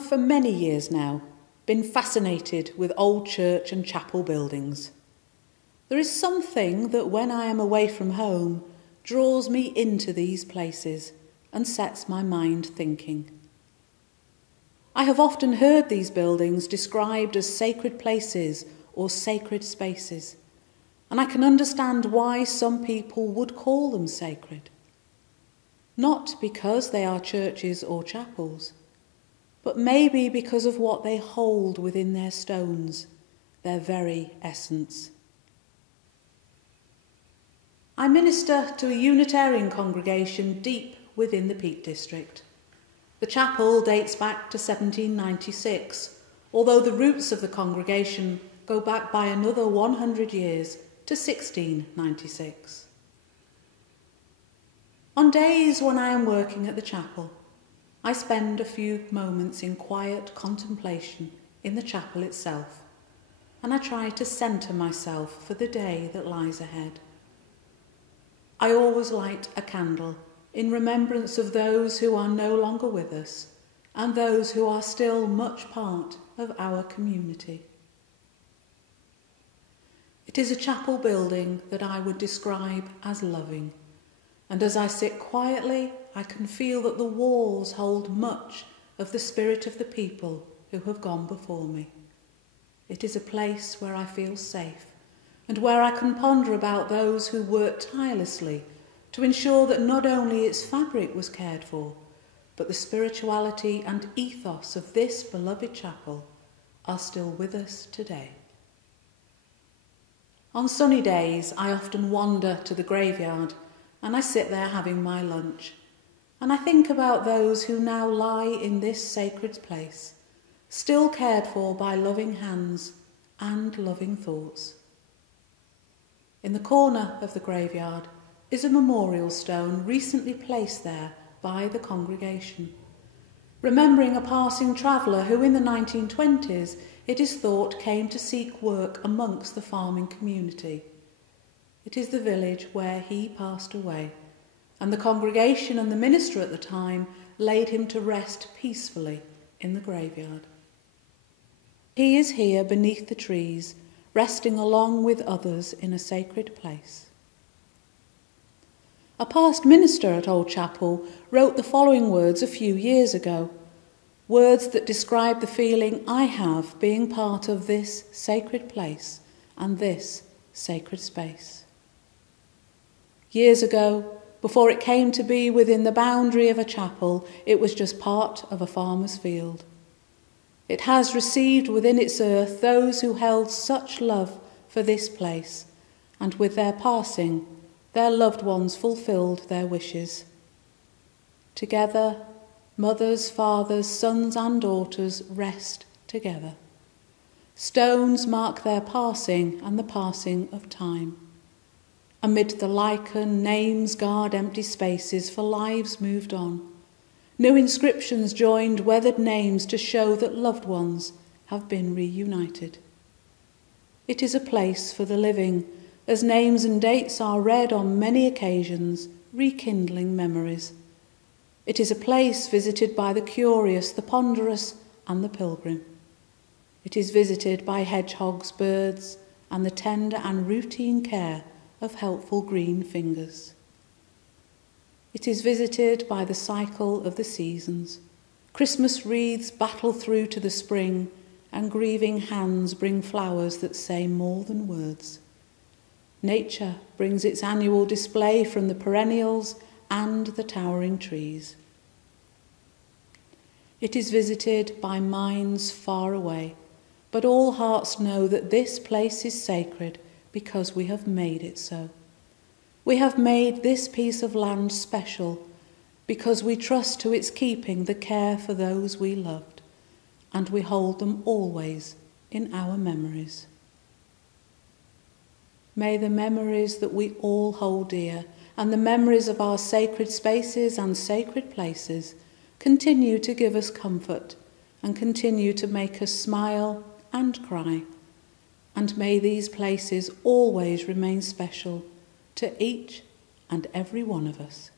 have for many years now been fascinated with old church and chapel buildings. There is something that when I am away from home draws me into these places and sets my mind thinking. I have often heard these buildings described as sacred places or sacred spaces, and I can understand why some people would call them sacred. Not because they are churches or chapels, but maybe because of what they hold within their stones, their very essence. I minister to a Unitarian congregation deep within the Peak District. The chapel dates back to 1796, although the roots of the congregation go back by another 100 years to 1696. On days when I am working at the chapel, I spend a few moments in quiet contemplation in the chapel itself, and I try to centre myself for the day that lies ahead. I always light a candle in remembrance of those who are no longer with us and those who are still much part of our community. It is a chapel building that I would describe as loving, and as I sit quietly, I can feel that the walls hold much of the spirit of the people who have gone before me. It is a place where I feel safe and where I can ponder about those who worked tirelessly to ensure that not only its fabric was cared for, but the spirituality and ethos of this beloved chapel are still with us today. On sunny days, I often wander to the graveyard and I sit there having my lunch, and I think about those who now lie in this sacred place, still cared for by loving hands and loving thoughts. In the corner of the graveyard is a memorial stone recently placed there by the congregation, remembering a passing traveller who in the 1920s, it is thought, came to seek work amongst the farming community. It is the village where he passed away, and the congregation and the minister at the time laid him to rest peacefully in the graveyard. He is here beneath the trees, resting along with others in a sacred place. A past minister at Old Chapel wrote the following words a few years ago, words that describe the feeling I have being part of this sacred place and this sacred space. Years ago, before it came to be within the boundary of a chapel, it was just part of a farmer's field. It has received within its earth those who held such love for this place, and with their passing, their loved ones fulfilled their wishes. Together, mothers, fathers, sons and daughters rest together. Stones mark their passing and the passing of time. Amid the lichen, names guard empty spaces for lives moved on. New inscriptions joined weathered names to show that loved ones have been reunited. It is a place for the living, as names and dates are read on many occasions, rekindling memories. It is a place visited by the curious, the ponderous, and the pilgrim. It is visited by hedgehogs, birds, and the tender and routine care of helpful green fingers. It is visited by the cycle of the seasons. Christmas wreaths battle through to the spring, and grieving hands bring flowers that say more than words. Nature brings its annual display from the perennials and the towering trees. It is visited by minds far away, but all hearts know that this place is sacred because we have made it so. We have made this piece of land special because we trust to its keeping the care for those we loved, and we hold them always in our memories. May the memories that we all hold dear and the memories of our sacred spaces and sacred places continue to give us comfort and continue to make us smile and cry. And may these places always remain special to each and every one of us.